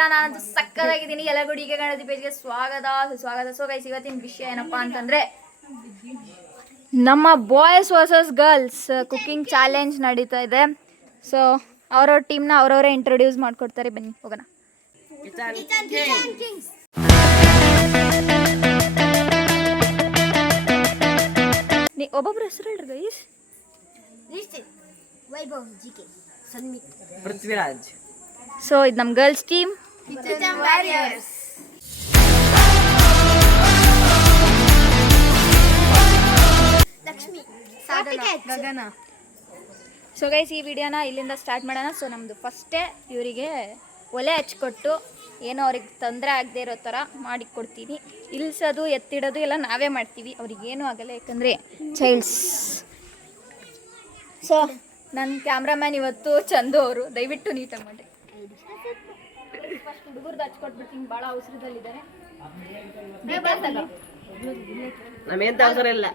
ಹೇಗಿದ್ದೀರಾ? ನಾನಂತೂ ಸಕ್ಕತ್ತಾಗಿದ್ದೀನಿ. ಎಲ್ಲ ಗುಡಿಗೆ ಗಣಪತಿ ಪೇಜ್ಗೆ ಸ್ವಾಗತ ಸುಸ್ವಾಗತ. ಸೊ ಗೈಸ್, ಇವತ್ತಿನ ವಿಷಯ ಏನಪ್ಪಾ ಅಂತಂದ್ರೆ ನಮ್ಮ boys versus girls cooking challenge ನಡೀತಾ ಇದೆ. ಸೊ ಅವ್ರವ್ರ ಟೀಮ್ನ ಅವ್ರವರೇ ಇಂಟ್ರೊಡ್ಯೂಸ್ ಮಾಡ್ಕೊಡ್ತಾರೆ. ಬನ್ನಿ ಹೋಗೋಣ. ಒಬ್ಬೊಬ್ರು ಹೆಸರು ಹೇಳ್ರಿ guys. Vaibhav, GK, Sanmith, Prithviraj. So ಇದು ನಮ್ಮ girls team. Lakshmi, Gagana. So guys, ಈ ವಿಡಿಯೋನ ಇಲ್ಲಿಂದ ಸ್ಟಾರ್ಟ್ ಮಾಡೋಣ. ಸೊ ನಮ್ಮದು ಫಸ್ಟೇ ಇವರಿಗೆ ಒಲೆ ಹಚ್ಕೊಟ್ಟು ಏನೋ ಅವ್ರಿಗೆ ತೊಂದರೆ ಆಗದೆ ಇರೋ ಥರ ಮಾಡಿ ಕೊಡ್ತೀನಿ. ಇಳಿಸೋದು ಎತ್ತಿಡೋದು ಎಲ್ಲ ನಾವೇ ಮಾಡ್ತೀವಿ, ಅವ್ರಿಗೇನೂ ಆಗಲ್ಲ, ಯಾಕಂದರೆ ಚೈಲ್ಡ್ಸ್. ಸೊ ನನ್ನ ಕ್ಯಾಮ್ರಾಮ್ಯಾನ್ ಇವತ್ತು ಚಂದು ಅವರು. ದಯವಿಟ್ಟು ನೀಟಾಗಿ ಮಾಡಿ. ಫಸ್ಟ್ ಹುಡುಗರ್ದು ಹಚ್ಕೊಟ್ಬಿಡ್ತೀನಿ, ಭಾಳ ಅವಸರದಲ್ಲಿದ್ದಾರೆ. ನಮೇಂತ ಅವಸರ ಇಲ್ಲ.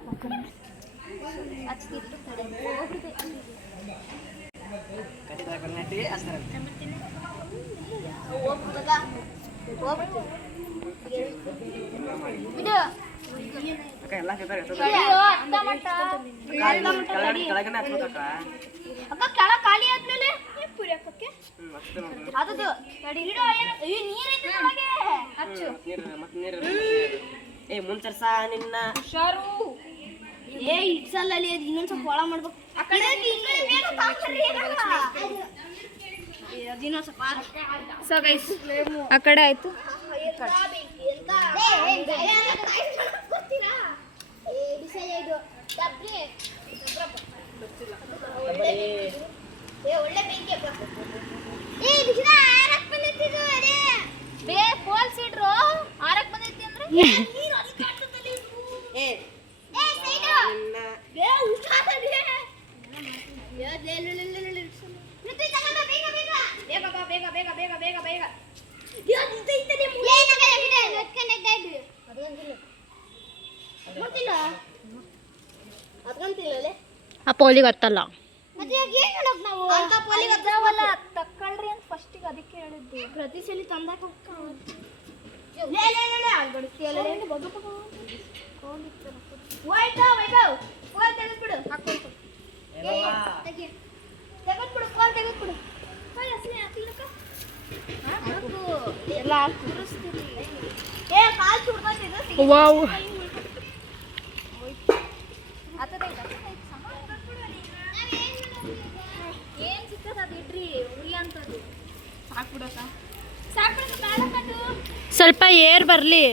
ಮುಂಚರ್ಸ ನಿನ್ನ ಇಡ್ಸಲ್ಲಲ್ಲಿ ಅದು ಇನ್ನೊಂದ್ ಸ್ವಲ್ಪ ಒಳ ಮಾಡ್ಬೇಕು. ಸೊ ಗೈಸ್, ಆ ಕಡೆ ಆಯ್ತು. ಪೋಲ್ಸಿಡ್ರು ಆರಕ್ ಬಂದೈತಿ ಅಂದ್ರೆ ಆ ಪೋಲಿ ಗೊತ್ತಲ್ಲ ತಕ್ಕಳ್ರಿ ಅಂತ ಫಸ್ಟಿಗೆ ಅದಕ್ಕೆ ಹೇಳಿದ್ದು. ಪ್ರತಿ ಸಲ ತಂದಾಕ ಏನ್ ಸಿಕ್ಕದ ಅದು ಇಡ್ರಿ ಉರಿ ಅಂತದ್ದು ಸಾಕ್ಬಿಡಕ. ಸ್ವಲ್ಪ ಏರ್ ಬರ್ಲಿ.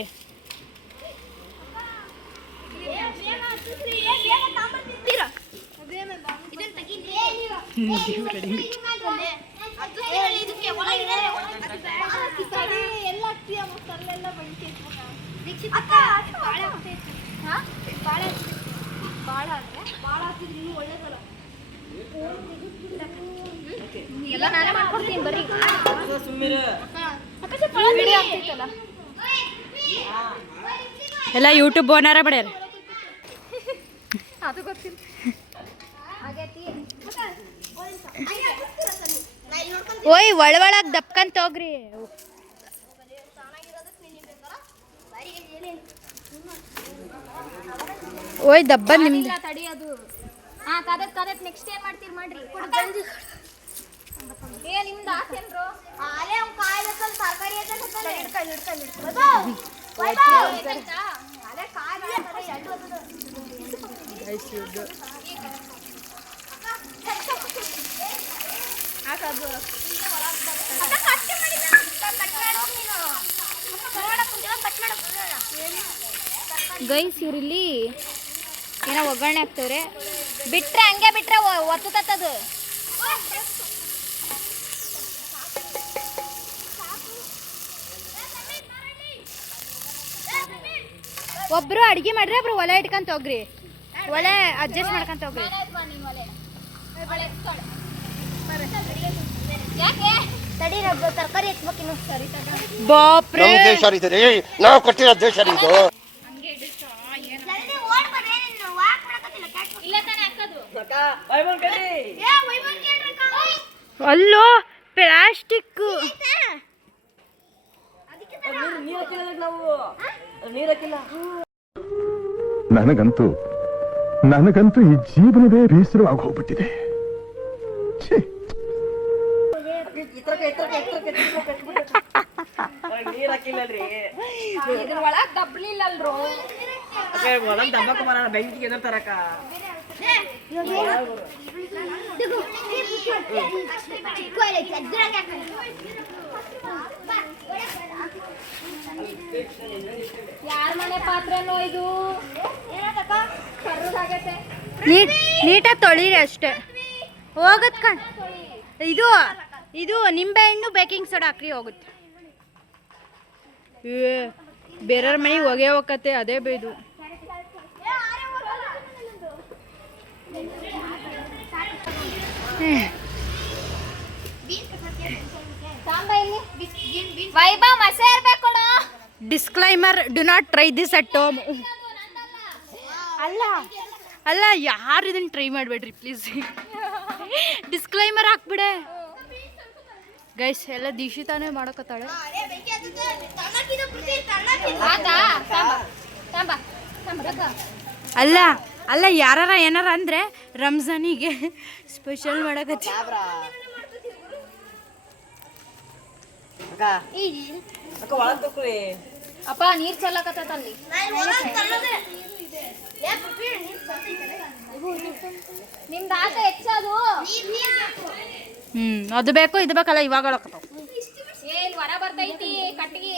ಎಲ್ಲ ನಾನೇ ಮಾಡ್ಕೊಡ್ತೀನಿ ಬರ್ರಿ. ಎಲ್ಲ ಯೂಟ್ಯೂಬ್ ಓನರ ಬಡ್ಯಾರ. ಅದು ಗೊತ್ತಿಲ್ಲ. ಓಯ್ ಒಳಗೆ ದಪ್ಕಂತ ಹೋಗ್ರಿ. ಓಯ್ ದಬ್ಬ ನಿಮ್ದು ತಡಿಯೋದು. ಹಾ ಕಾದತ್ ನೆಕ್ಸ್ಟ್ ಏನ್ ಮಾಡ್ತೀರಿ ಮಾಡ್ರಿ. ಏ ನಿಮ್ದು ಆಸೇನ್ರು ಆಲೆ ಅವ್ನು ಕಾಯ್ದಕ್ಕಲ್ಲಿ ತರಕಾರಿ ಗೈಸ್ ಇವ್ರಿಲ್ಲಿ ಏನೋ ಒಗ್ಗರಣೆ ಹಾಕ್ತವ್ರೆ. ಬಿಟ್ರೆ ಹಂಗೆ ಬಿಟ್ರೆ ಒತ್ತತದು. ಒಬ್ರು ಅಡ್ಗೆ ಮಾಡ್ರಿ, ಒಬ್ರು ಒಲೆ ಇಟ್ಕೊಂತ ಹೋಗ್ರಿ. ಒಲೆ ಅಡ್ಜಸ್ಟ್ ಮಾಡ್ಕೊಂತ ಹೋಗ್ರಿ. ತರಕಾರಿ ಹೆಚ್ಚಬೇಕಿನ್ನು. ಸರಿ ಬಾಪ್ರೆ, ನಾವು ಕೊಟ್ಟಿರೋ ದೇಶ ಇದು. ಅಲ್ಲೋ ಪ್ಲಾಸ್ಟಿಕ್ ನನಗಂತೂ ಈ ಜೀವನವೇ ಬೇಸರವಾಗಿ ಹೋಗ್ಬಿಟ್ಟಿದೆ. ನೀರ್ ಹಾಕಿಲ್ಲಲ್ರಿ ಇದ್ರ ಒಳಗ್ ದಬ್ಲಿಲ್ಲಲ್ರು. ಒಳಗ್ ದಬ್ಬಕ್ಕೆ ಬರೋಣ ಬೆಂಕಿಗೆ ಏನೋ ತರಕ. ಯಾರ ಮನೆ ಪಾತ್ರೆನೋ ಇದು ಕರ್ರಗಾಗತ್ತೆ. ನೀಟಾಗಿ ತೊಳಿರಿ ಅಷ್ಟೇ. ಹೋಗತ್ ಕಣ್. ಇದು ನಿಂಬೆ ಹಣ್ಣು ಬೇಕಿಂಗ್ ಸೋಡಾ ಹಾಕ್ರಿ ಹೋಗುತ್ತೆ. ಬೇರೆಯವ್ರ ಮನೆಗೆ ಹೊಗೆ ಹೋಗತ್ತೆ, ಅದೇ ಬೇದು. ವೈಭವ್ ಮಸೆ ಇರ್ಬೇಕು. Disclaimer, do not try this at home. ಅಲ್ಲ ಯಾರು ಇದನ್ನ ಟ್ರೈ ಮಾಡಬೇಡ್ರಿ ಪ್ಲೀಸ್. Disclaimer ಹಾಕ್ಬಿಡೆ guys. ಎಲ್ಲ ದೀಕ್ಷಿತಾನೇ ಮಾಡಕತ್ತಾಳೆ. ಅಲ್ಲ ಯಾರ ಏನಾರ ಅಂದ್ರೆ ರಂಜಾನಿಗೆ ಸ್ಪೆಷಲ್ ಮಾಡಕತ್ತಿ. ಅಪ್ಪ ನೀರ್ ಚಲ್ಲಕತ್ತ ಅಲ್ಲಿ. ನಿಮ್ದು ಆಟ ಹೆಚ್ಚದು. ಅದು ಬೇಕು ಇದು ಬೇಕಲ್ಲ ಇವಾಗ ಹೇಳಕತ್ತಾವ. ಏನ್ ಹೊರ ಬರ್ತೈತಿ ಕಟ್ಟಿಗೆ.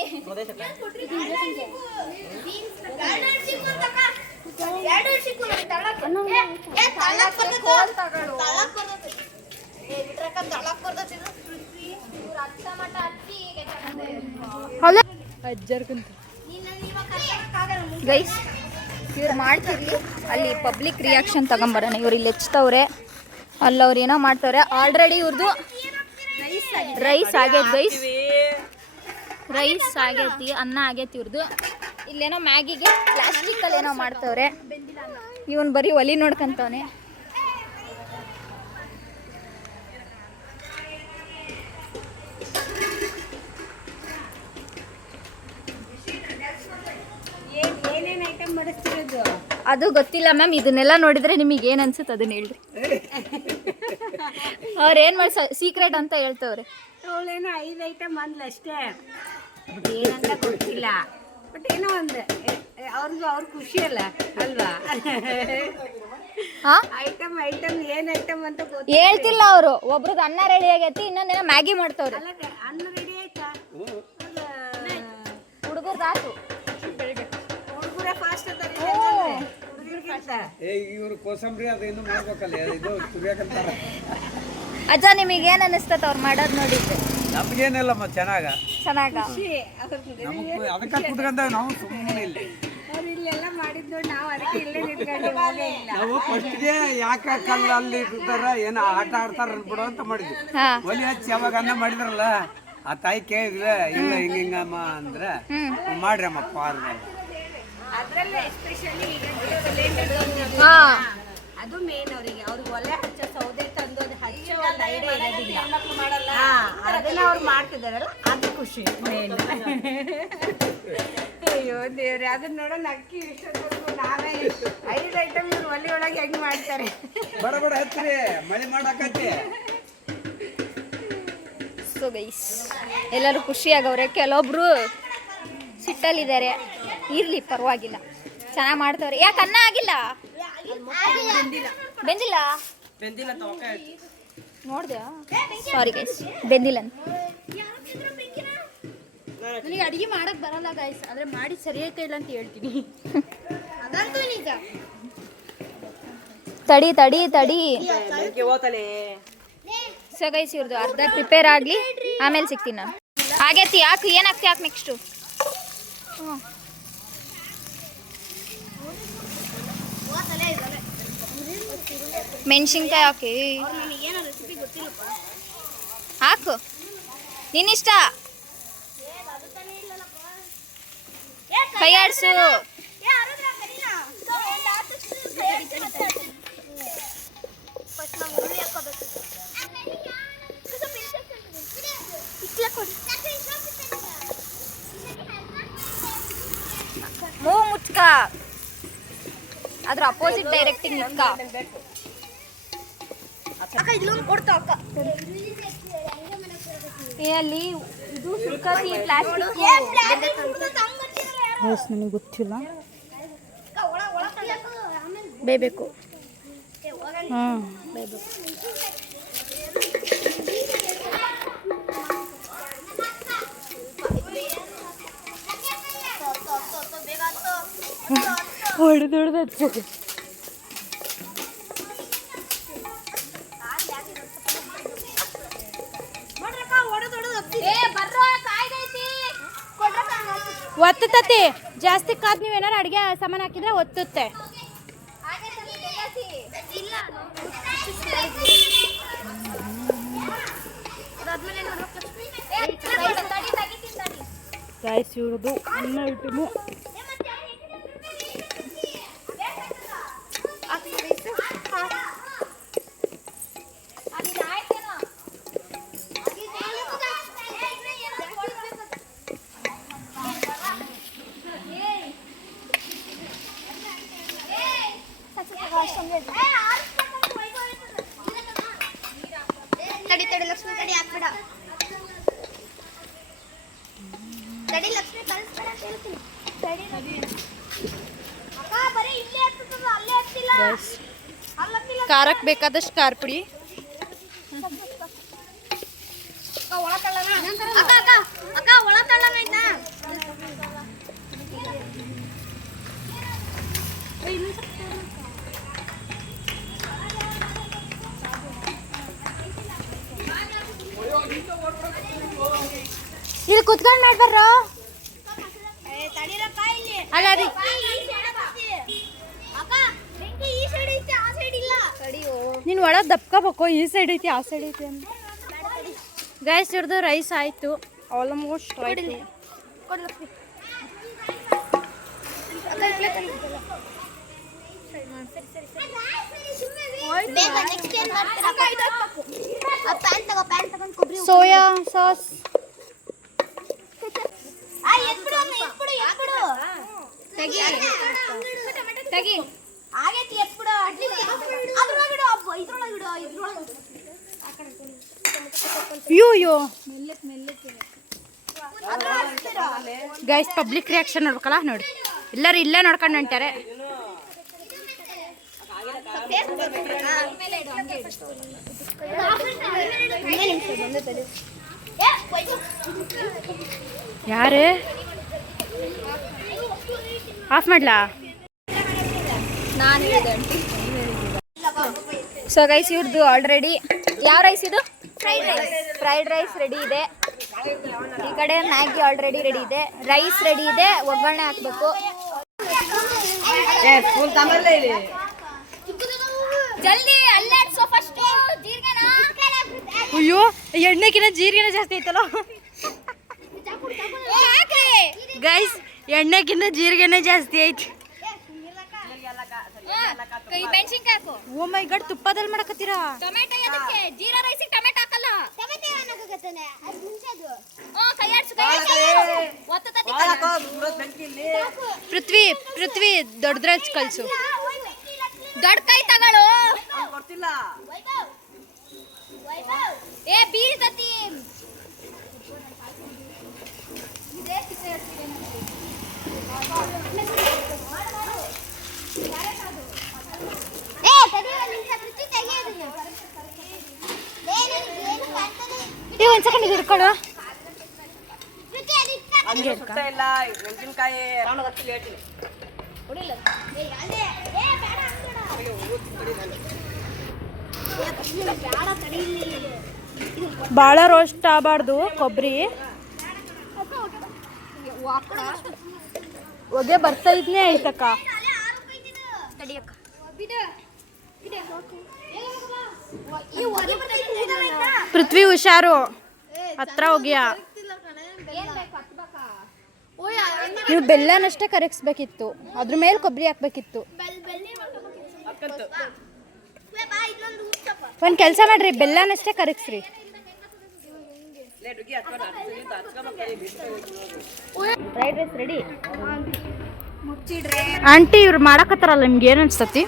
ಗೈಸ್ ಇವ್ರು ಮಾಡ್ತಿರ್ಲಿ, ಅಲ್ಲಿ ಪಬ್ಲಿಕ್ ರಿಯಾಕ್ಷನ್ ತಗೊಂಬರೋಣ. ಇವ್ರು ಇಲ್ಲಿ ಹೆಚ್ಚವ್ರೆ, ಅಲ್ಲಿ ಅವ್ರು ಏನೋ ಮಾಡ್ತವ್ರೆ. ಆಲ್ರೆಡಿ ಇವ್ರದ್ದು ರೈಸ್ ಆಗೈತಿ ಗೈಸ್, ರೈಸ್ ಆಗೈತಿ, ಅನ್ನ ಆಗೈತಿ ಇವ್ರದ್ದು. ಇಲ್ಲೇನೋ ಮ್ಯಾಗಿಗೆ ಪ್ಲಾಸ್ಟಿಕಲ್ಲಿ ಏನೋ ಮಾಡ್ತವ್ರೆ. ಇವನ್ ಬರೀ ಒಲಿ ನೋಡ್ಕೊಂತವನೆ. ಅದು ಗೊತ್ತಿಲ್ಲ ಮ್ಯಾಮ್, ಇದನ್ನೆಲ್ಲ ನೋಡಿದ್ರೆ ನಿಮಗೆ ಏನು ಅನ್ಸುತ್ತೆ ಅದನ್ನ ಹೇಳ್ರಿ. ಅವ್ರು ಏನು ಮಾಡಿ ಸೀಕ್ರೆಟ್ ಅಂತ ಹೇಳ್ತವ್ರೆ. ಅವಳೇನೋ 5 ಐಟಮ್ ಅಂದ್ಲ ಅಷ್ಟೇ, ಬಟ್ ಏನಂತ ಗೊತ್ತಿಲ್ಲ. ಬಟ್ ಏನೋ ಒಂದು ಅವ್ರ ಖುಷಿ ಅಲ್ಲ ಅಲ್ವಾ. ಐಟಮ್ ಏನ್ ಐಟಮ್ ಅಂತ ಹೇಳ್ತಿಲ್ಲ ಅವರು. ಒಬ್ರದ್ದು ಅನ್ನ ರೆಡಿ ಆಗೈತಿ, ಇನ್ನೊಂದೇನೋ ಮ್ಯಾಗಿ ಮಾಡ್ತವ್ರೆ. ಅನ್ನ ರೆಡಿ ಆಯ್ತಾ? ಹುಡುಗರ್ದು ಆತು. ಹುಡುಗರ ಫಾಸ್ಟ್ ಅದಾರೆ. ಇವರು ಕೋಸಂಬರಿ ಅದೇನು ಮಾಡ್ಬೇಕಲ್ಲ, ಇದು ತುರಿಯಾಕಂತಾರ. ಅಜ್ಜ ನಿಮಗೆ ಏನು ಅನಿಸ್ತದ ಅವ್ರು ಮಾಡೋದು ನೋಡಿದ್ರೆ? ನಮ್ಗೇನಿಲ್ಲಮ್ಮ, ಚೆನ್ನಾಗ ನಮಗೆ ಅದಕ್ಕೆ ಕುತ್ಕೊಂಡ ನಾವು ಸುಮ್ಮನೆ ಇಲ್ಲಿ. ಅವ್ರು ಇಲ್ಲೆಲ್ಲ ಮಾಡಿದ್ದು ನಾವು ಅದಕ್ಕೆ ಇಲ್ಲೇ ನಿಂತ್ಕೊಂಡಿಲ್ಲ. ನಾವು ಫಸ್ಟ್ಗೆ ಯಾಕೆ ಕಲ್ಲು ಅಲ್ಲಿ ಇರ್ತಾರ, ಏನೋ ಆಟ ಆಡ್ತಾರ ಅನ್ಬಿಡು ಅಂತ ಮಾಡಿದ್ವಿ. ಒಲಿ ಹಚ್ಚಿ ಯಾವಾಗ ಅನ್ನ ಮಾಡಿದ್ರಲ್ಲ, ಆ ತಾಯಿ ಕೇಳಿದ್ರೆ ಇಲ್ಲ ಹಿಂಗಮ್ಮ ಅಂದ್ರೆ ಮಾಡ್ರಿ ಅಮ್ಮ ಪಾರ್. ಅದ್ರಲ್ಲೇ ಎಸ್ಪೆಷಲಿ ಈಗ ಅದು ಮೇನ್ ಅವ್ರಿಗೆ ಒಲೆ ಹಚ್ಚ ಸೌದೆ ತಂದು ಅದು ಹಚ್ಚೋ ಒಂದು ಐಡಿಯಾ ಇರೋದಿಲ್ಲ. ಅದನ್ನ ಅವ್ರು ಮಾಡ್ತಿದಾರಲ್ಲ, ಅದು ಖುಷಿ ಮೇನ್. ಅಯ್ಯೋ ದೇವ್ರೆ, ಅದನ್ನ ನೋಡೋಣ ಅಕ್ಕಿ ಇಷ್ಟೊತ್ತು ನಾವೇ 5 ಐಟಮ್ ಒಲೆ ಒಳಗೆ ಹೆಂಗ್ ಮಾಡ್ತಾರೆ. ಬಡ ಹಚ್ಚ್ರಿ, ಮಳೆ ಮಾಡಾಕತ್ತಿ. ಸೊ ಗೈಸ್ ಎಲ್ಲರೂ ಖುಷಿಯಾಗವ್ರೆ. ಕೆಲವೊಬ್ರು ಸಿಟ್ಟಲ್ಲಿದ್ದಾರೆ. ಇರ್ಲಿ ಪರವಾಗಿಲ್ಲ, ಚೆನ್ನಾಗಿ ಮಾಡ್ತವ್ರೆ. ಯಾಕೆ ಅನ್ನ ಆಗಿಲ್ಲ? ಬೆಂದಿಲ್ಲ ನೋಡ್ದೆ. ಸಾರಿ ಗೈಸ್, ಬೆಂದಿಲ್ಲ. ನನಗೆ ಅಡಿಗೆ ಮಾಡಕ್ ಬರಲ್ಲ ಗೈಸ್, ಆದ್ರೆ ಮಾಡಿ ಸರಿಯಾಗಿ ಇಲ್ಲ ಅಂತ ಹೇಳ್ತೀನಿ. ತಡಿ ತಡಿ ತಡಿ. ಸೊ ಗೈಸ್ ಇವ್ರದ್ದು ಅರ್ಧ ಪ್ರಿಪೇರ್ ಆಗಲಿ, ಆಮೇಲೆ ಸಿಗ್ತೀನಿ ನಾನು. ಆಗೈತಿ. ಯಾಕೆ ಏನಾಗ್ತಿ? ಯಾಕೆ ನೆಕ್ಸ್ಟು ಮೆಣಸಿನ್ಕಾಯಿ ಹಾಕಿ ಹಾಕು, ನಿನ್ನಿಷ್ಟ. ಕೈ ಆಡ್ಸು. ಅದ್ರ ಅಪೋಸಿಟ್ ಡೈರೆಕ್ಟಿಂಗ್ ನಿಕ್ಕ. ಅಕ್ಕ ಇಲ್ಲೊಂದು ಕೊಡ್ತಾ ಅಕ್ಕ. ಏ ಅಲ್ಲಿ ಇದು ಸುರ್ಕತಿ ಪ್ಲಾಸ್ಟಿಕ್ ನನಗೆ ಗೊತ್ತಿಲ್ಲ. ಬೇಯಬೇಕು. ಹಾಂ ಹೊಡೆದು ಹಚ್ಬೇಕು. ಒತ್ತುತ್ತತಿ ಜಾಸ್ತಿ ಕಾದ್ ನೀವೇನಾರು ಅಡುಗೆ ಸಾಮಾನು ಹಾಕಿದ್ರೆ ಒತ್ತುತ್ತೆ. ಗೈಸ್ ಇವ್ರದ್ದು ಇನ್ನು ಐಟಮು ತಡಿ ಲಕ್ಷ್ಮಿ ತಡಿ ಹಾಕ್ಬೇಡ. ತಡಿ ಲಕ್ಷ್ಮಿ ಕಳಿಸ್ಬೇಡ ಅಂತ ಹೇಳ್ತೀನಿ. ಅಕ್ಕ ಬರೀ ಇಲ್ಲೇ ಹತ್ತದ ಅಲ್ಲೇ ಹತ್ತಿಲ್ಲ. ಖಾರಕ್ಕೆ ಬೇಕಾದಷ್ಟು ಖಾರ ಪುಡಿ. ಅಕ್ಕ ಒಳ ತಳ್ಳನ. ಅಕ್ಕ ಅಕ್ಕ ಅಕ್ಕ ಒಳ ತಳ್ಳನ ಆಯ್ತಾ? ಇಲ್ಲಿ ಕುತ್ಕೊಂಡು ಮಾಡ್ಬಾರ. ತಡಿರಕ್ಕ ಇಲ್ಲಿ. ಅಲ್ಲ ಅದು ಅಕ್ಕ ಬೆಂಕಿ ಈ ಸೈಡ್ ಐತೆ ಆ ಸೈಡ್ ಇಲ್ಲ. ತಡಿಯೋ. ನೀನು ಒಳಗೆ ದಪ್ಕೋಬೇಕು. ಈ ಸೈಡ್ ಐತಿ ಆ ಸೈಡ್ ಐತಿ ಅಂತ. ಗೈಸ್ ಇವ್ರದ್ದು ರೈಸ್ ಆಯಿತು, ಆಲ್ಮೋಸ್ಟ್ ಆಯಿತು. ಕೊಡು ಲಕ್ಷ್ಮಿ. ಅಕ್ಕ ಇಲ್ಲೇ ತಡಿ. ಬೇಗ ನೆಕ್ಸ್ಟ್ ಏನ್ ಮಾಡ್ತೀರಾ? ಪ್ಯಾನ್ ತಗೊಂಡು ಕೊಬ್ಬರಿ ಸೋಯಾ ಸಾಸ್. ಎತ್ಬಿಡು ತೆಗಿ. ಆಗೈತಿ ಎತ್ಬಿಡು. ಅದ್ರೊಳಗಿಡು ಇದ್ರೊಳಗಿಡು. ಅಯ್ಯೋ ಗೈಸ್ ಪಬ್ಲಿಕ್ ರಿಯಾಕ್ಷನ್ ನೋಡ್ಬೇಕಲ್ಲ ನೋಡಿ. ಎಲ್ಲರೂ ಇಲ್ಲೇ ನೋಡ್ಕೊಂಡು ಹೊಂಟಾರೆ. ಯಾರು ಆಫ್ ಮಾಡ್ಲಾ? ನಾನು ಹೇಳಿದೆ ಆಂಟಿ. ಸೊ ಗೈಸ್ ಇವ್ರದ್ದು ಆಲ್ರೆಡಿ ಯಾವ ರೈಸ್ ಇದು? ಫ್ರೈಡ್ ರೈಸ್ ರೆಡಿ ಇದೆ. ಈ ಕಡೆ ಮ್ಯಾಗಿ ಆಲ್ರೆಡಿ ರೆಡಿ ಇದೆ. ರೈಸ್ ರೆಡಿ ಇದೆ. ಒಗ್ಗರಣೆ ಹಾಕ್ಬೇಕು. ಜಲ್ದಿ ಅಲ್ಲಾಡ್ಸೋ ಫಸ್ಟ್ ಜೀರಿಗೆನ. ಅಯ್ಯೋ ಎಣ್ಣೆಗಿನ ಜೀರಿಗೆನ ಜಾಸ್ತಿ ಐತಲ್ಲ ಗೈಸ್. ಎಣ್ಣೆಗಿನ್ನ ಜೀರಿಗೆನೇ ಜಾಸ್ತಿ ಐತಿ. ಕೈ ಮೆಣಸಿನ್ಕಾಯಿ ಹಾಕು. ಓ ಮೈ ಗಾಡ್, ತುಪ್ಪದಲ್ಲಿ ಮಾಡಕತ್ತೀರಾ? ಟೊಮೆಟೊ ಎದಕ್ಕೆ? ಜೀರಾ ರೈಸಿಗೆ ಟೊಮೆಟೊ ಹಾಕಲ್ಲ. ಟೊಮೆಟೊ ಅನ್ನಕತ್ತನೆ ಅದು ಮುಂಚೆದು. ಕೈ ಆಡ್ಸು. ಒತ್ತತತಿ ಪೃಥ್ವಿ ದೊಡ್ಡದ್ರಚ್ ಕಳ್ಸು. ದೊಡ್ಡ ಕೈ ತಗೊಳ್ಳು. ಗೊತ್ತಿಲ್ಲ. ಏ ಬೀಳ್ತತಿ. ಒಂದ್ ಸೆಕೆಂಡ್ ಇದು ಹಿಡ್ಕೊಡು. ಅಲ್ಲಿ ಸುತ್ತ ಇಲ್ಲ ಮೆಣಸಿನ್ಕಾಯಿ ಹೇಳ್ತೀನಿ. ಭಾಳ ರೋಸ್ಟ್ ಆಗಬಾರ್ದು ಕೊಬ್ಬರಿ. ಹೊಗೆ ಬರ್ತಾ ಇದ್ನೇ ಐತಕ್ಕ. ಪೃಥ್ವಿ ಹುಷಾರು, ಹತ್ರ ಹೋಗ್ಯಾ. ನೀವು ಬೆಲ್ಲನಷ್ಟೇ ಕರಗಿಸ್ಬೇಕಿತ್ತು, ಅದ್ರ ಮೇಲೆ ಕೊಬ್ಬರಿ ಹಾಕ್ಬೇಕಿತ್ತು. ಒಂದು ಕೆಲಸ ಮಾಡ್ರಿ, ಬೆಲ್ಲನಷ್ಟೇ ಕರಗಿಸ್ರಿ. Fried rice ready. ಆಂಟಿ ಇವ್ರು ಮಾಡಕತ್ತಾರಲ್ಲ ನಿಮ್ಗೆ ಏನು ಅನ್ಸ್ತತಿ?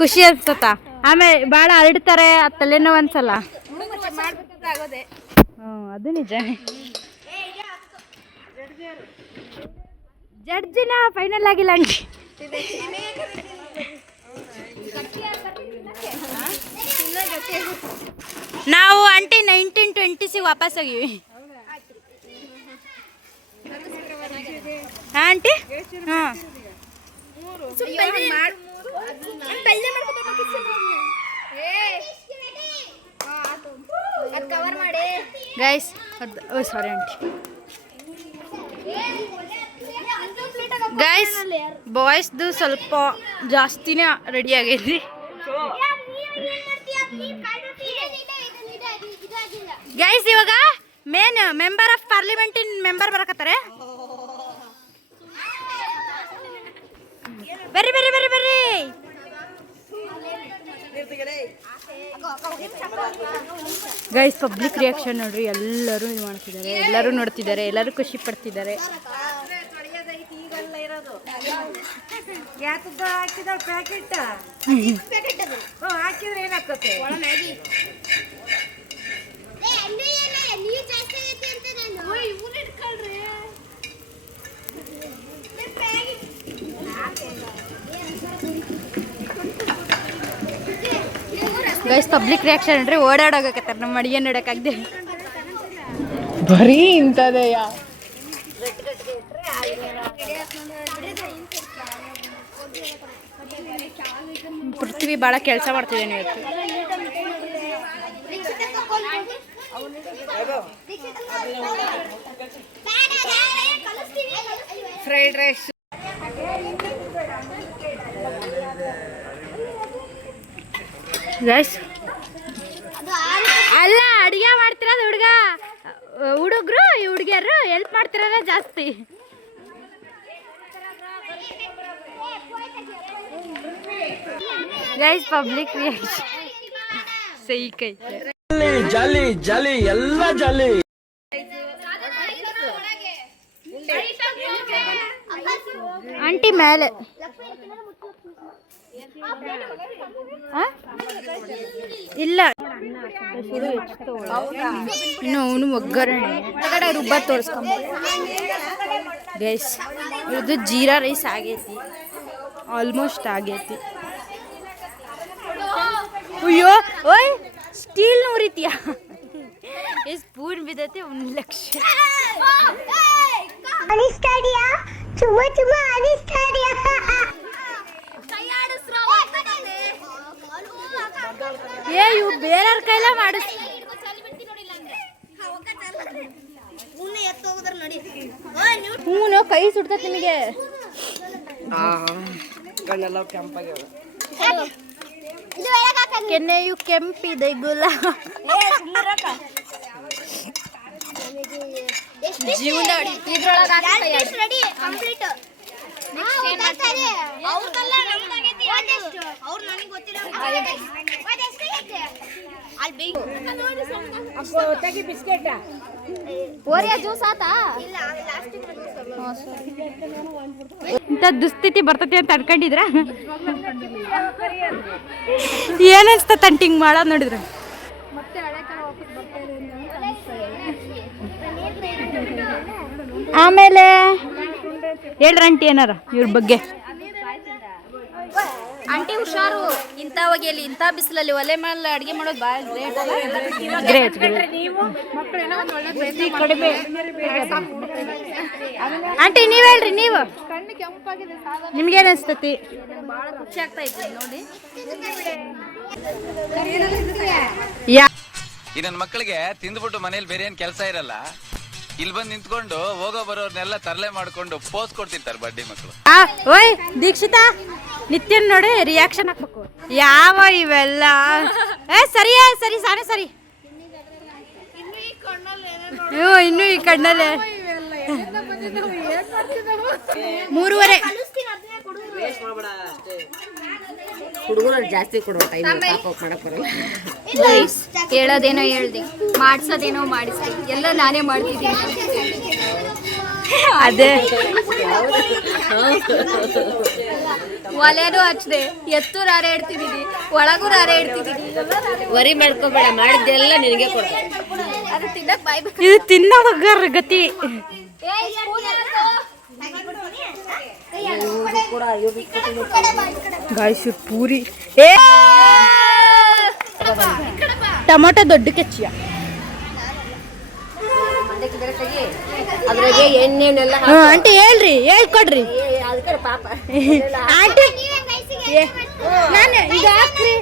ಖುಷಿ ಅನ್ಸ್ತತ? ಆಮೇಲೆ ಭಾಳ ಹರಡ್ತಾರೆ ತಲೆನೋವು ಅನ್ಸಲ್ಲ? ಅದು ನಿಜ. ಜಡ್ಜಿನ ಫೈನಲ್ ಆಗಿಲ್ಲ ಆಂಟಿ. ನಾವು ಆಂಟಿ 1920 ವಾಪಸ್ ಹೋಗಿವಿ. ಆಂಟಿ ಹಾಂ ಗೈಸ್ ಸಾರಿ ಆಂಟಿ. ಗೈಸ್ ಬಾಯ್ಸ್ದು ಸ್ವಲ್ಪ ಜಾಸ್ತಿನೇ ರೆಡಿ ಆಗೈತಿ. ಗೈಸ್ ಇವಾಗ ಮೇನ್ ಮೆಂಬರ್ ಆಫ್ ಪಾರ್ಲಿಮೆಂಟಿನ ಮೆಂಬರ್ ಬರಕತ್ತಾರೆ. ಬರ್ರಿ ಬರ್ರಿ ಬರ್ರಿ ಬರ್ರಿ. ಗೈಸ್ ಪಬ್ಲಿಕ್ ರಿಯಾಕ್ಷನ್ ನೋಡ್ರಿ, ಎಲ್ಲರೂ ಇದು ಮಾಡ್ತಿದ್ದಾರೆ, ಎಲ್ಲರೂ ನೋಡ್ತಿದ್ದಾರೆ, ಎಲ್ಲರೂ ಖುಷಿ ಪಡ್ತಿದ್ದಾರೆ. ಹಾಕಿದ ಪ್ಯಾಕೆಟ್ ಹಾಕಿದ್ರೆ ಏನಾಗ್ತದೆ? ಗೈಸ್ ಪಬ್ಲಿಕ್ ರಿಯಾಕ್ಷನ್ ನೋಡ್ರಿ, ಓಡಾಡೋಗಕತ್ತಾರ ನಮ್ಮ ಅಡಿಗೆ ನೋಡೋಕ್ಕಾಗ್ದೆ. ಬರೀ ಇಂಥದೆಯ ಪೃಥ್ವಿ ಭಾಳ ಕೆಲಸ ಮಾಡ್ತಿದ್ದೇನೆ ಇವತ್ತು. ಫ್ರೈಡ್ ರೈಸ್ ಗೈಸ್ ಅಲ್ಲ ಅಡುಗೆ ಮಾಡ್ತಿರೋದು ಹುಡುಗರು ಈ ಹುಡುಗಿಯರು ಹೆಲ್ಪ್ ಮಾಡ್ತಿರೋದೇ ಜಾಸ್ತಿ. ಗೈಸ್ ಪಬ್ಲಿಕ್ ರಿಯಾಕ್ಷನ್ ಸೈ ಕೈ ಜಾಲಿ ಜಾಲಿ ಎಲ್ಲ ಜಾಲಿ. ಆಂಟಿ ಮೇಲೆ ಇಲ್ಲ ಇನ್ನು ಅವನು ಒಗ್ಗರಣೆ ಹೊರಗಡೆ ರುಬ್ಬ ತೋರಿಸ್ಕೊಂಬ. ಗೈಸ್ ಇದು ಜೀರಾ ರೈಸ್ ಆಗೈತಿ, ಆಲ್ಮೋಸ್ಟ್ ಆಗೈತಿ. ಅಯ್ಯೋ ಓಯ್ ಸ್ಟೀಲ್ ಉರಿತೀಯ, ಸ್ಪೂನ್ ಬಿದ್ದೈತಿ 1 ಲಕ್ಷ. ಏ ಇವು ಬೇರೆಯವ್ರ ಕೈಲ ಮಾಡಿಸ್ ಹ್ಞೂ ಕೈ ಸುಡ್ತೈತಿ ನಿಮಗೆ. ಕಣ್ಣೆಲ್ಲ ಕೆಂಪಾಗ್ಯಾವ. ಕೆನ್ನೆಯು ಕೆಂಪಿದೆ ಗುಲ. ಜೀವನ ಬಿಸ್ಕೆಟ್ ಓರಿಯಾ ಜ್ಯೂಸ್ ಆತಾ? ಇಂಥ ದುಸ್ಥಿತಿ ಬರ್ತೈತಿ ಅಂತ ಅನ್ಕೊಂಡಿದ್ರ? ಏನನ್ಸ್ತ ತಂಟಿಂಗ್ ಮಾಡೋದು ನೋಡಿದ್ರ? ಆಮೇಲೆ ಹೇಳ್ರಿ ಆಂಟಿ ಏನಾರ ಇವ್ರ ಬಗ್ಗೆ. ಆಂಟಿ ಹುಷಾರು, ಇಂಥ ಹೊಗೆಯಲ್ಲಿ ಇಂಥ ಬಿಸಿಲಲ್ಲಿ ಒಲೆ ಮೇಲೆ ಅಡುಗೆ ಮಾಡೋದು ಭಾಳ ಗ್ರೇಟ್ ಅಲ್ಲ? ಗ್ರೇಟ್ ಆಂಟಿ ನೀವು ಹೇಳ್ರಿ, ನೀವು ನಿಮ್ಗೇನು ಅನಿಸ್ತತಿ? ಭಾಳ ಖುಷಿ ಆಗ್ತಾ ಇತ್ತು ನೋಡಿ. ಈ ನನ್ನ ಮಕ್ಕಳಿಗೆ ತಿಂದ್ಬಿಟ್ಟು ಮನೇಲಿ ಬೇರೆ ಏನ್ ಕೆಲಸ ಇರಲ್ಲ, ಇಲ್ಲಿ ಬಂದು ನಿಂತ್ಕೊಂಡು ಹೋಗೋ ಬರೋರ್ನೆಲ್ಲ ತರಲೆ ಮಾಡ್ಕೊಂಡು ಪೋಸ್ ಕೊಡ್ತಿರ್ತಾರೆ ಬಡ್ಡಿ ಮಕ್ಕಳು. ಓಯ್ ದೀಕ್ಷಿತಾ, ನಿತ್ಯನ್ ನೋಡಿ ರಿಯಾಕ್ಷನ್ ಹಾಕ್ಬೇಕು. ಯಾವ ಇವೆಲ್ಲ ಸರಿ ಸರಿ ಸಾನೆ ಸರಿ. ಇನ್ನು ಈ ಕಣ್ಣಲ್ಲೇ 3:30. ಹುಡುಗರು ಜಾಸ್ತಿ ಕೊಡೋ ಟೈಮ್ ಮಾಡಕ್ ಬರಲ್ಲ. ಹೇಳೋದೇನೋ ಹೇಳ್ದೆ, ಮಾಡ್ಸೋದೇನೋ ಮಾಡಿಸ್ದೆ, ಎಲ್ಲ ನಾನೇ ಮಾಡ್ತಿದ್ದೀನಿ. ಅದೇ ಒಲೆನೂ ಹಚ್ದೆ, ಎತ್ತು ನಾರೇ ಇಡ್ತಿದ್ದೀನಿ, ಒಳಗೂ ನಾರೇ ಇಡ್ತಿದ್ದೀನಿ. ವರಿ ಮಾಡ್ಕೋಬೇಡ, ಮಾಡಿದ್ದೆಲ್ಲ ನಿನಗೆ ಕೊಡ್ತಾರೆ. ಅದು ತಿನ್ನಕ್ ಬಾಯ್ ಇದು ತಿನ್ನೋವಾಗ ಗತಿ. ಗಾಯ್ಸ್ ಪೂರಿ ಟೊಮೊಟೊ ದೊಡ್ಡ ಕೆಚ್ಚಿಯ ಅದ್ರಾಗೆ ಎಣ್ಣೆನೆಲ್ಲ ಆಂಟಿ ಹೇಳ್ರಿ ಹೇಳ್ಕೊಡ್ರಿ ಅದಕ್ಕೆ ಪಾಪ ಆಂಟಿ ನಾನು ಇದು ಹಾಕ್ರಿ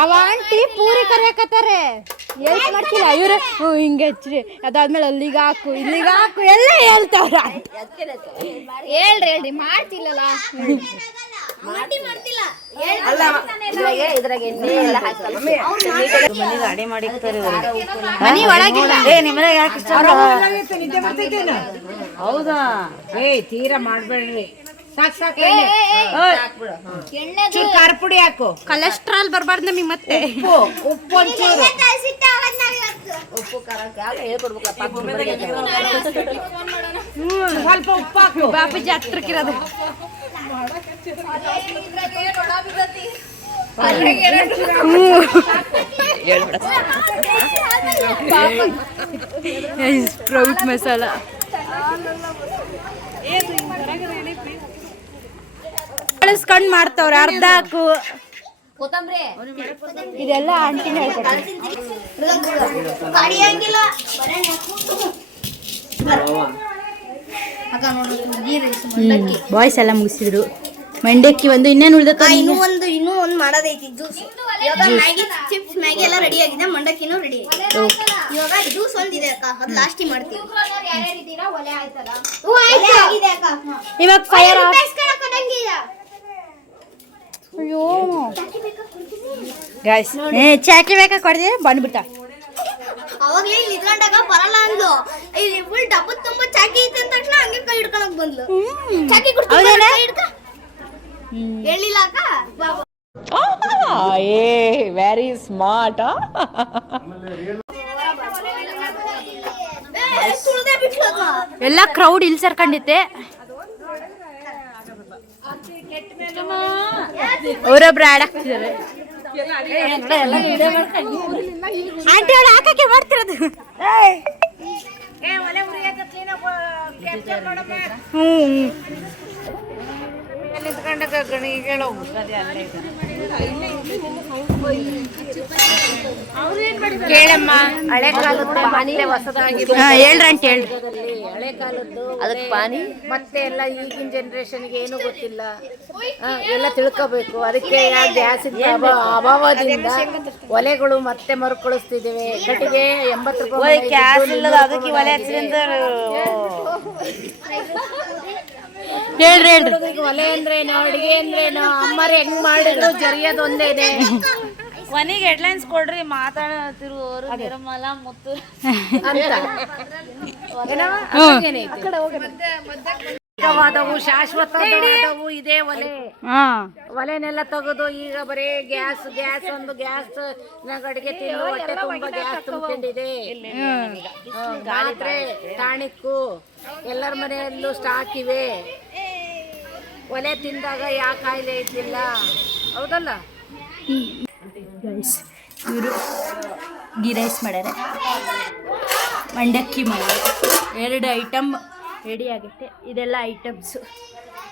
ಅವ ಆಂಟಿ ಪೂರಿ ಕರಿಯಾಕತ್ತಾರೆ ಹೇಳ್ ಮಾಡ್ತಿಲ್ಲ ಇವ್ರು ಹಿಂಗೆ ಹಚ್ರಿ ಅದಾದ್ಮೇಲೆ ಅಲ್ಲಿಗೆ ಹಾಕು ಇಲ್ಲಿಗೆ ಹಾಕು ಎಲ್ಲ ಹೇಳ್ತಾವ್ರ. ಹೇಳ್ರಿ ಮಾಡ್ತಿಲ್ಲಲ್ಲ. ಇದ್ರಾಗೆ ಎಣ್ಣೆ ಎಲ್ಲ ಹಾಕಲ್ಲ. ಮನಿ ಒಳಗಿಲ್ಲ. ಹೌದಾ? ತೀರಾ ಮಾಡ್ಬೇಡ್ರಿ. ಸಾಕು ಚೂರು ಖಾರ ಪುಡಿ ಹಾಕು. ಕೊಲೆಸ್ಟ್ರಾಲ್ ಬರ್ಬಾರ್ದು ನಮಗೆ ಮತ್ತೆ. ಉಪ್ಪು ಒಂಚೂರು. ಉಪ್ಪು ಖಾರ ಹೇಳ್ಕೊಡ್ಬೇಕಪ್ಪ. ಸ್ವಲ್ಪ ಉಪ್ಪು ಹಾಕು. ಬಾಪೂಜಿ ಹತ್ರಕ್ಕಿರೋದು ಸ್ಪ್ರೌಟ್ ಮಸಾಲ ಕಳ್ಸ್ಕೊಂಡ್ ಮಾಡ್ತಾವ್ರೆ. ಅರ್ಧ ಹಾಕು. ಇದೆಲ್ಲ ಆಂಟಿನ ಹೇಳ್ಕೊಡ್ತಾರೆ. ಬಾಯ್ಸ್ ಎಲ್ಲ ಮುಗಿಸಿದ್ರು. ಮಂಡ್ಯಕ್ಕಿ ಒಂದು ಇನ್ನೇನು ಉಳ್ದತ್ತ? ಇನ್ನೂ ಒಂದು ಮಾಡೋದೈತಿ ಜ್ಯೂಸ್. ಇವಾಗ ಮ್ಯಾಗಿ ಚಿಪ್ಸ್ ಮ್ಯಾಗಿ ಎಲ್ಲ ರೆಡಿ ಆಗಿದೆ, ಮಂಡಕ್ಕಿನೂ ರೆಡಿ ಆಗಿದೆ. ಇವಾಗ ಜ್ಯೂಸ್ ಒಂದಿದೆ ಅಕ್ಕ, ಅದು ಲಾಸ್ಟಿಗೆ ಮಾಡ್ತೀವಿ. ಆಗಿದೆ ಅಕ್ಕ. ಇವಾಗ ಫೈರ್ ಆಫ್. ಅಯ್ಯೋ ಗಾಯ್ಸ್ ಚಾಕಿ ಬೇಕಾ ಕೊಡ್ತೀವಿ ಬಂದ್ಬಿಟ್ಟ. ಅವಾಗ್ಲೇ ಇಲ್ಲಿ ಇದ್ಕೊಂಡಾಗ ಬರಲ್ಲ ಅಂದ್ಲು. ಇಲ್ಲಿ ಫುಲ್ ಡಬ್ಬದ ತುಂಬ ಚಾಕಿ ಐತೆ ಅಂದ ತಕ್ಷಣ ಹಂಗೆ ಕೈ ಹಿಡ್ಕೊಳಕ್ ಬಂದ್ಲು. ಚಾಕಿ ಹೌದೇನಾ? ಹೇಳಿಲ್ಲ ಅಕ್ಕ. Very smart. ತುಳ್ದೆ ಬಿಟ್ಲು ಅಕ್ಕ. ಎಲ್ಲ ಕ್ರೌಡ್ ಇಲ್ಲಿ ಸೇರ್ಕೊಂಡಿತ್ತೆ. ಅವರೊಬ್ರು ಆಡಾಕ್ತಿದ್ದಾರೆ. ಆಂಟಿ ಅವಳು ಹಾಕಕ್ಕೆ ಮಾಡ್ತಿರೋದು. ಕೇಳಮ್ಮ. ಹಳೆ ಕಾಲದ ಪಾನಿ ಹೊಸದಾಗಿ ಹೇಳ್ರಂಟಿ ಹೇಳ್ರಿ. ಹಳೆ ಕಾಲದ್ದು ಅದಕ್ಕೆ ಪಾನಿ ಮತ್ತೆ ಎಲ್ಲ ಈಗಿನ ಜನರೇಷನ್ಗೆ ಏನು ಗೊತ್ತಿಲ್ಲ. ಎಲ್ಲ ತಿಳ್ಕೋಬೇಕು. ಅದಕ್ಕೆ ಗ್ಯಾಸಿನ ಅಭಾವದಿಂದ ಒಲೆಗಳು ಮತ್ತೆ ಮರುಕಳಿಸ್ತಿದ್ದೇವೆ. ಕಟ್ಟಿಗೆ 80 ರೂಪಾಯಿ ಅದಕ್ಕೆ ಒಲೆ ಹೇಳ್ರಿ ಹೇಳ್ರಿ. ಒಲೆ ಅಂದ್ರೇನು, ಅಡಿಗೆ ಅಂದ್ರೇನು, ಅಮ್ಮರು ಹೆಂಗ್ ಮಾಡಿದ್ರು ಜರಿಯೋದೊಂದೇನೆ. ಕೊನೆಗೆ ಹೆಡ್ಲೈನ್ಸ್ ಕೊಡ್ರಿ. ಮಾತಾಡ್ತಿರುವವರು ನಿರ್ಮಲ ಮುತ್ತು ಶಾಶ್ವತವಾದವು ಇದೇ ಒಲೆ. ಒಲೆನೆಲ್ಲ ತೆಗೆದು ಈಗ ಬರೀ ಗ್ಯಾಸ್ ಒಂದು ಗ್ಯಾಸ್ ಅಡಿಗೆ ತಿಂದು ಹೊಟ್ಟೆ ತುಂಬಾ ಗ್ಯಾಸ್ ತುಂಬಿಕೊಂಡಿದೆ. ಗಾಳಿದ್ರೆ ಟಾಣಿಕ್ಕು ಎಲ್ಲರ ಮನೆಯಲ್ಲೂ ಸ್ಟಾಕ್ ಇವೆ. ಒಲೆ ತಿಂದಾಗ ಯಾವ ಕಾಯಿಲೆ ಇದ್ದಿಲ್ಲ, ಹೌದಲ್ಲ? ಇವರು ಗೀ ರೈಸ್ ಮಾಡ್ಯಾರೆ, ಮಂಡಕ್ಕಿ ಮಾಡ್ಯಾರೆ. 2 ಐಟಮ್ ರೆಡಿ ಆಗುತ್ತೆ. ಇದೆಲ್ಲ ಐಟಮ್ಸು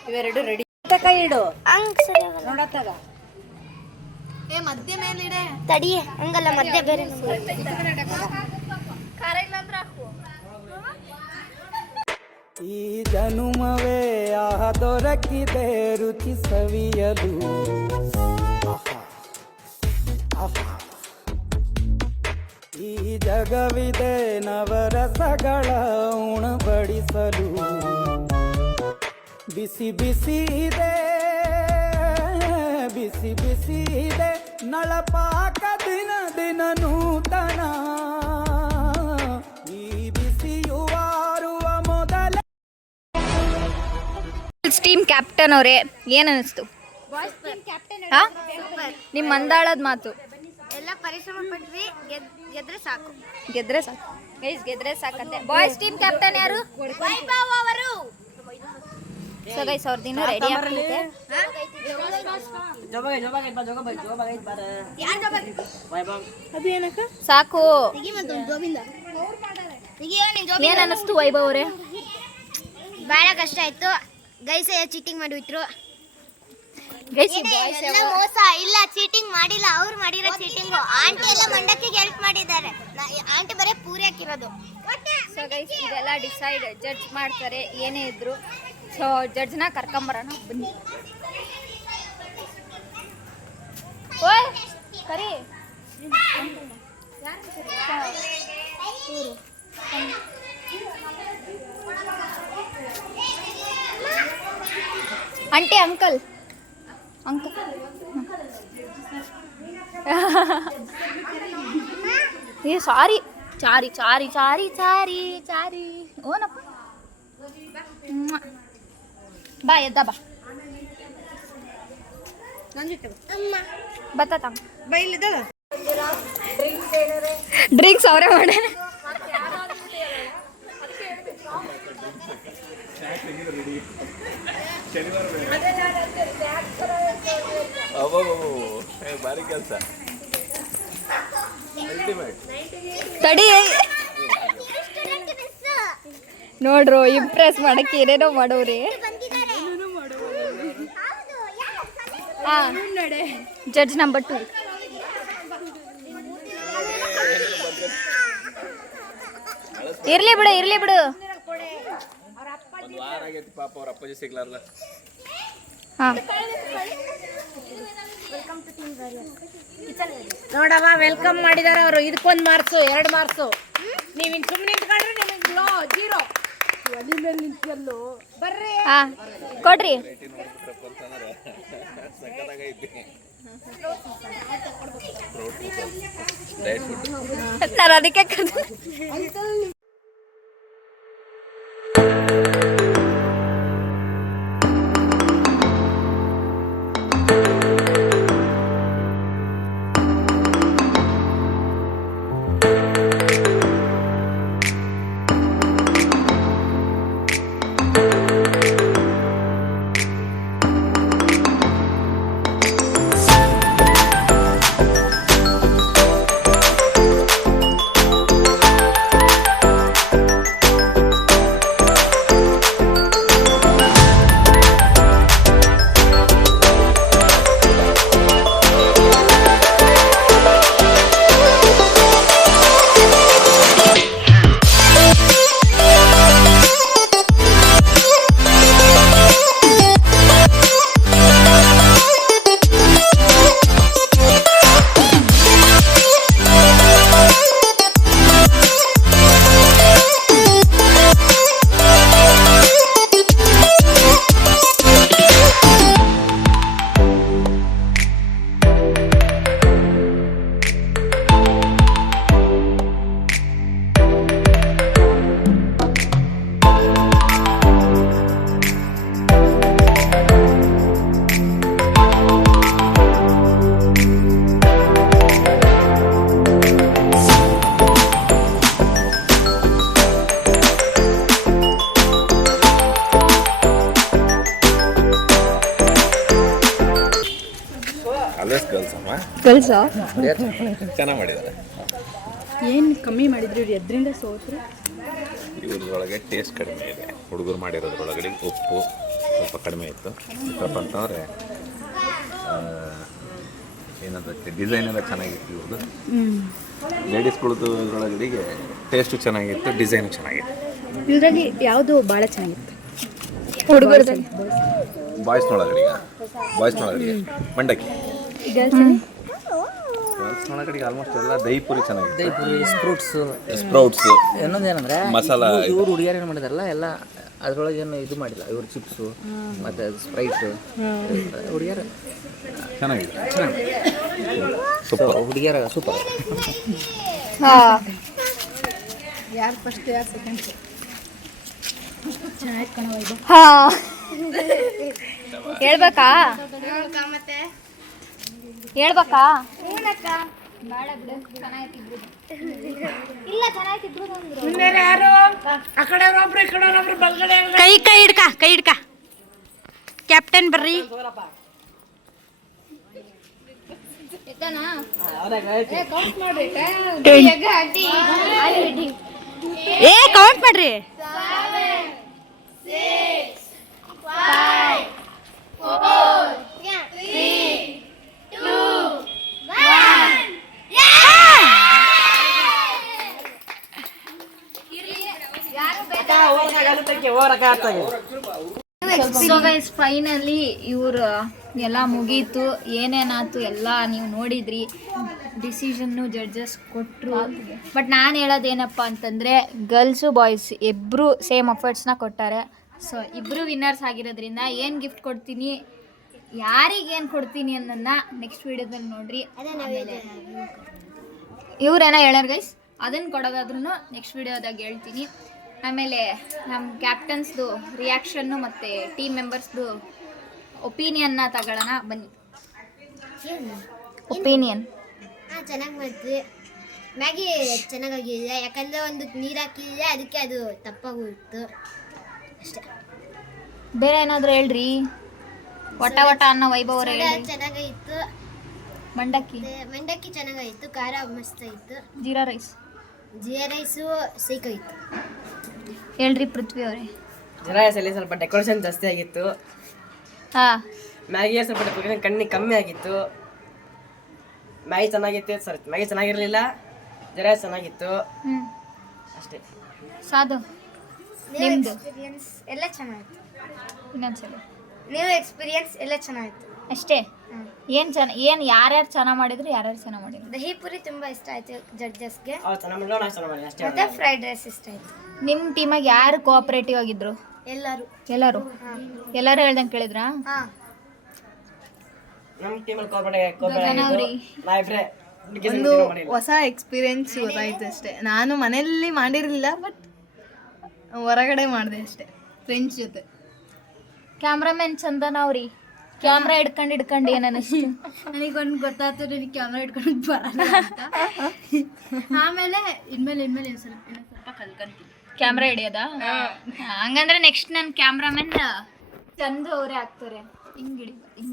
ಇವೆರಡು ರೆಡಿ. ಕೈ ಇಡು ನೋಡತ್ತಾಗ ಮಧ್ಯ ಮೇಲಿಡೆ ತಡಿ. ಹಂಗಲ್ಲ ಮಧ್ಯ ಬೇರೆ ಖಾರ ಇಲ್ಲ ಅಂದ್ರೆ ಹಾಕು. ಈ ಜನುಮವೇ ಆಹ ದೊರಕಿದೆ ರುಚಿ ಸವಿಯಲು. ಈ ಜಗವಿದೆ ನವರಸಗಳ ಉಣಬಡಿಸಲು. ಬಿಸಿ ಬಿಸಿ ಇದೆ, ಬಿಸಿ ಬಿಸಿ ಇದೆ ನಳಪಾಕ ದಿನ ದಿನ ನೂತನ. ಈ ಬಿಸಿಯುವಾರುವ ಮೊದಲ. ಟೀಮ್ ಕ್ಯಾಪ್ಟನ್ ಅವರೇ, ಏನು ಅನಿಸ್ತು ನಿಮ್ಮ ಮಂದಾಳದ ಮಾತು? ಎಲ್ಲ ಪರಿಶ್ರಮ ಪಟ್ವಿ, ಗೆದ್ರೆ ಸಾಕು. ಗೆದ್ರೆ ಸಾಕು. ಗೈಸ್ ಗೆದ್ರೆ ಸಾಕತ್ತೆ. ಬಾಯ್ಸ್ ಟೀಮ್ ಕ್ಯಾಪ್ಟನ್ ಯಾರು? ವೈಭವ್ ಅವರು. ಸೊ ಗೈಸ್ ಅವ್ರದ್ದು ಇನ್ನೂ ರೆಡಿ ಆಗ್ತೈತೆ. ಸಾಕು. ಏನ್ ಅನ್ನಿಸ್ತು ವೈಭವ್ ಅವರೇ? ಬಹಳ ಕಷ್ಟ ಆಯ್ತು ಗೈಸ್. ಚೀಟಿಂಗ್ ಮಾಡಿದ್ರು ಗೈಸ್ ಎಲ್ಲ ಮೋಸ. ಇಲ್ಲ ಚೀಟಿಂಗ್ ಮಾಡಿಲ್ಲ, ಅವ್ರು ಮಾಡಿರೋ ಚೀಟಿಂಗು. ಆಂಟಿ ಎಲ್ಲ ಮಂಡಕ್ಕಿಗೆ ಹೆಲ್ಪ್ ಮಾಡಿದ್ದಾರೆ. ಆಂಟಿ ಬರೀ ಪೂರಿ ಹಾಕಿರೋದು. ಸೊ ಗೈಸ್ ಇದೆಲ್ಲ ಡಿಸೈಡ್ ಜಡ್ಜ್ ಮಾಡ್ತಾರೆ ಏನೇ ಇದ್ರು. ಸೊ ಜಡ್ಜ್ನ ಕರ್ಕೊಂಬರೋಣ ಬನ್ನಿ. ಓಯ್ ಕರಿ. ಆಂಟಿ ಅಂಕಲ್ ಅಂಕಲ್ ಏ ಸಾರಿ ಚಾರಿ ಚಾರಿ ಚಾರಿ ಚಾರಿ ಚಾರಿ ಓನಪ್ಪ. ಬಾ ಎದ್ದ ಬಾ ಬತ್ತ ಡ್ರಿಂಕ್ಸ್ ಅವರೇ ಮಾಡ. ಭಾರಿ ಕೆಲಸ ತಡಿ ನೋಡ್ರು ಇಂಪ್ರೆಸ್ ಮಾಡಕ್ಕೆ ಏನೇನೋ ಮಾಡೋರಿ. ಹಾ ಜಡ್ಜ್ ನಂಬರ್ 2. ಇರ್ಲಿ ಬಿಡು ಇರ್ಲಿ ಬಿಡು. ವಾರ ಆಗೈತಿ ಪಾಪ ಅವ್ರ ಅಪ್ಪಾಜಿ ಸಿಗ್ಲಾರ್ದ. ಹಾ ನೋಡಮ್ಮ ವೆಲ್ಕಮ್ ಮಾಡಿದಾರೆ ಅವರು. ಇದಕ್ಕೊಂದು ಮಾರ್ಕ್ಸು 2 ಮಾರ್ಕ್ಸು. ನೀವು ಇನ್ನು ಸುಮ್ಮನೆ ನಿಂತ್ಕೊಂಡ್ರೆ ನಿಮಗೆ 0. ಒಲಿ ಮೇಲೆ ನಿಂತಿಯಲ್ಲೋ ಬರ್ರಿ. ಹಾ ಕೊಡ್ರಿ. ನಾನು ಅದಕ್ಕೆ ಕಲ್ಸಾ ಚೆನ್ನಾಗಿ ಮಾಡಿದ್ದಾರೆ. ಏನು ಕಮ್ಮಿ ಮಾಡಿದ್ರಿ ಇವ್ರು ಎದ್ರಿಂದ ಸೋತ್ರು? ಇವ್ರದೊಳಗೆ ಟೇಸ್ಟ್ ಕಡಿಮೆ ಇದೆ. ಹುಡುಗರು ಮಾಡಿರೋದ್ರೊಳಗಡೆ ಉಪ್ಪು ಸ್ವಲ್ಪ ಕಡಿಮೆ ಇತ್ತು. ಸ್ವಲ್ಪ ಅಂತಂದರೆ ಏನಂತ ಡಿಸೈನ್ ಎಲ್ಲ ಚೆನ್ನಾಗಿತ್ತು ಇವ್ರದ್ದು. ಲೇಡೀಸ್ಗಳದ್ದು ಇದ್ರೊಳಗಡೆಗೆ ಟೇಸ್ಟು ಚೆನ್ನಾಗಿತ್ತು, ಡಿಸೈನು ಚೆನ್ನಾಗಿತ್ತು. ಇದರಲ್ಲಿ ಯಾವುದು ಭಾಳ ಚೆನ್ನಾಗಿತ್ತು? ಹುಡುಗರದಲ್ಲಿ ಬಾಯ್ಸ್ನೊಳಗಡೆಗೆ ಮಂಡಕ್ಕಿ. ಗರ್ಲ್ಸ್ನೊಳಗಡೆಗೆ ಆಲ್ಮೋಸ್ಟ್ ಎಲ್ಲ ದಹಿ ಪುರಿ ಚೆನ್ನಾಗಿದೆ. ದಹಿ ಪುರಿ, ಸ್ಪ್ರೌಟ್ಸ್ ಇನ್ನೊಂದೇನಂದ್ರೆ ಮಸಾಲ ಇವ್ರು ಹುಡುಗಿಯರು ಏನು ಮಾಡಿದಾರಲ್ಲ ಎಲ್ಲ ಅದ್ರೊಳಗೆ ಏನು ಇದು ಮಾಡಿಲ್ಲ. ಇವ್ರು ಚಿಪ್ಸು ಮತ್ತು ಸ್ಪ್ರೈಟು ಹುಡುಗಿಯರು ಚೆನ್ನಾಗಿದೆ. ಹುಡುಗಿಯರ ಸೂಪರ್. ಯಾರು ಫಸ್ಟ್ ಯಾರು ಸೆಕೆಂಡ್? ಹಾ ಹೇಳ್ಬೇಕಾ? ಮತ್ತೆ ಹೇಳ್ಬೇಕಾ? ಬೇಡ ಬಿಡು ಚೆನ್ನಾಗಿತ್ತು ಇಲ್ಲ ಚೆನ್ನಾಗಿತ್ತು ಅಂದ್ರು ಕೈ ಹಿಡ್ಕ ಕ್ಯಾಪ್ಟನ್ ಬರ್ರಿ ಏ ಕೌಂಟ್ ಮಾಡ್ರಿ ಸೊ ಗೈಸ್ ಫೈನಲಿ ಇವ್ರು ಎಲ್ಲ ಮುಗೀತು ಏನೇನಾಯ್ತು ಎಲ್ಲ ನೀವು ನೋಡಿದ್ರಿ ಡಿಸಿಷನ್ನು ಜಡ್ಜಸ್ ಕೊಟ್ಟರು ಬಟ್ ನಾನು ಹೇಳೋದೇನಪ್ಪ ಅಂತಂದರೆ ಗರ್ಲ್ಸು ಬಾಯ್ಸ್ ಇಬ್ಬರು ಸೇಮ್ ಎಫರ್ಟ್ಸ್ನ ಕೊಟ್ಟಾರೆ ಸೊ ಇಬ್ಬರು ವಿನ್ನರ್ಸ್ ಆಗಿರೋದ್ರಿಂದ ಏನು ಗಿಫ್ಟ್ ಕೊಡ್ತೀನಿ ಯಾರಿಗೇನು ಕೊಡ್ತೀನಿ ಅನ್ನೋದನ್ನ ನೆಕ್ಸ್ಟ್ ವೀಡಿಯೋದಲ್ಲಿ ನೋಡ್ರಿ ಇವ್ರೇನೋ ಹೇಳ್ಯಾರ ಗೈಸ್ ಅದನ್ನು ಕೊಡೋದಾದ್ರೂ ನೆಕ್ಸ್ಟ್ ವೀಡಿಯೋದಾಗ ಹೇಳ್ತೀನಿ ಆಮೇಲೆ ನಮ್ಮ ಕ್ಯಾಪ್ಟನ್ಸ್ದು ರಿಯಾಕ್ಷನ್ನು ಮತ್ತು ಟೀಮ್ ಮೆಂಬರ್ಸ್ದು ಒಪಿನಿಯನ್ನ ತಗೊಳ್ಳೋಣ ಬನ್ನಿ ಒಪಿನಿಯನ್ ಚೆನ್ನಾಗಿ ಮಾಡ್ತೀವಿ ಮ್ಯಾಗಿ ಚೆನ್ನಾಗಾಗಿದೆ ಯಾಕಂದರೆ ಒಂದು ನೀರು ಹಾಕಿದ್ರೆ ಅದಕ್ಕೆ ಅದು ತಪ್ಪಾಗೋಯ್ತು ಅಷ್ಟೇ ಬೇರೆ ಏನಾದರೂ ಹೇಳ್ರಿ ವಟ ವಟ ಅನ್ನೋ ವೈಭವ ಅವ್ರು ಹೇಳ್ರಿ ಚೆನ್ನಾಗಾಯಿತು ಮಂಡಕ್ಕಿ ಚೆನ್ನಾಗಾಯಿತು ಖಾರ ಮಸ್ತಾಯಿತ್ತು ಜೀರಾ ರೈಸ್ ಸೀಕಾಯಿತು ಹೇಳ್ರಿ ಪೃಥ್ವಿ ಅವರೇ ಜರಾಯಸಲ್ಲಿ ಸ್ವಲ್ಪ ಡೆಕೋರೇಷನ್ ಜಾಸ್ತಿ ಆಗಿತ್ತು ಹಾಂ ಮ್ಯಾಗಿಗೆ ಸ್ವಲ್ಪ ಡೆಕೋರೇಷನ್ ಕಮ್ಮಿ ಆಗಿತ್ತು ಮ್ಯಾಗಿ ಚೆನ್ನಾಗಿತ್ತು ಮ್ಯಾಗಿ ಚೆನ್ನಾಗಿರಲಿಲ್ಲ ಜರಾಯಸ್ ಚೆನ್ನಾಗಿತ್ತು ಅಷ್ಟೇ ಸಾಧು ನಿಮ್ದು ಎಕ್ಸ್ಪೀರಿಯನ್ಸ್ ಎಲ್ಲ ಚೆನ್ನಾಗಿತ್ತು ಇನ್ನೊಂದ್ಸಲ ನೀವು ಎಕ್ಸ್ಪೀರಿಯನ್ಸ್ ಎಲ್ಲ ಚೆನ್ನಾಗಿತ್ತು ಅಷ್ಟೇ ಏನು ಯಾರ್ಯಾರು ಚೆನ್ನಾಗಿ ಮಾಡಿದ್ರು ಯಾರ್ಯಾರು ಚೆನ್ನಾಗಿ ಮಾಡಿದ್ರು ದಹಿ ಪುರಿ ತುಂಬ ಇಷ್ಟ ಆಯಿತು ಜಡ್ಜಸ್ಗೆ ಅವ್ರು ಚೆನ್ನಾಗಿ ಮಾಡಿಲ್ಲ ನಾವು ಚೆನ್ನಾಗಿ ಮಾಡಿ ಅಷ್ಟೇ ಮತ್ತು ಫ್ರೈಡ್ ರೈಸ್ ಇಷ್ಟ ಆಯಿತು ನಿಮ್ಮ ಟೀಮಾಗಿ ಯಾರು ಕೋಆಪರೇಟಿವ್ ಆಗಿದ್ರು ಎಲ್ಲರೂ ಹೇಳ್ದಂಗೆ ಕೇಳಿದ್ರಾ ಹಾಂ ನಮ್ಮ ಟೀಮಲ್ಲಿ ನಾವಿಬ್ರೆ ಒಂದು ಹೊಸ ಎಕ್ಸ್ಪೀರಿಯನ್ಸ್ ಗೊತ್ತಾಯ್ತು ಅಷ್ಟೇ ನಾನು ಮನೆಯಲ್ಲಿ ಮಾಡಿರಲಿಲ್ಲ ಬಟ್ ಹೊರಗಡೆ ಮಾಡಿದೆ ಅಷ್ಟೇ ಫ್ರೆಂಡ್ಸ್ ಜೊತೆ ಕ್ಯಾಮ್ರಾಮನ್ ಚಂದನ ಅವ್ರಿ ಕ್ಯಾಮ್ರಾ ಹಿಡ್ಕೊಂಡು ಏನನ್ನಿಸ್ತು ನನಗೊಂದು ಗೊತ್ತಾಯ್ತು ನನಗೆ ಕ್ಯಾಮ್ರಾ ಹಿಡ್ಕೊಂಡು ಬರಲ್ಲ ಅಂತ ಆಮೇಲೆ ಇನ್ಮೇಲೆ ಸ್ವಲ್ಪ ಕಲ್ಕೊಂತೀನಿ ಕ್ಯಾಮ್ರಾ ಹಿಡಿಯೋದಾ ಹಂಗಂದ್ರೆ ನೆಕ್ಸ್ಟ್ ನನ್ನ ಕ್ಯಾಮ್ರಾಮನ್ ಚಂದು ಅವರೇ ಆಗ್ತಾರೆ ಹಿಂಗೆ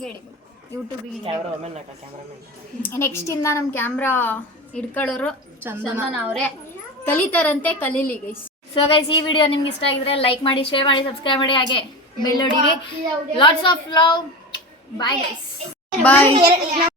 ಹಿಡಿಬೇಕು ಯೂಟ್ಯೂಬಿಗೆ ನೆಕ್ಸ್ಟ್ ಇಂದ ನಮ್ಮ ಕ್ಯಾಮ್ರಾ ಹಿಡ್ಕೊಳ್ಳೋರು ಚಂದನ ಅವರೇ ಕಲಿತಾರಂತೆ ಕಲೀಲಿ ಗೈಸ್ ಸೊ ಗೈಸ್ ಈ ವಿಡಿಯೋ ನಿಮ್ಗೆ ಇಷ್ಟ ಆಗಿದ್ರೆ ಲೈಕ್ ಮಾಡಿ ಶೇರ್ ಮಾಡಿ ಸಬ್ಸ್ಕ್ರೈಬ್ ಮಾಡಿ ಹಾಗೆ ಬೆಲ್ ಹೊಡೀರಿ lots of love bye guys bye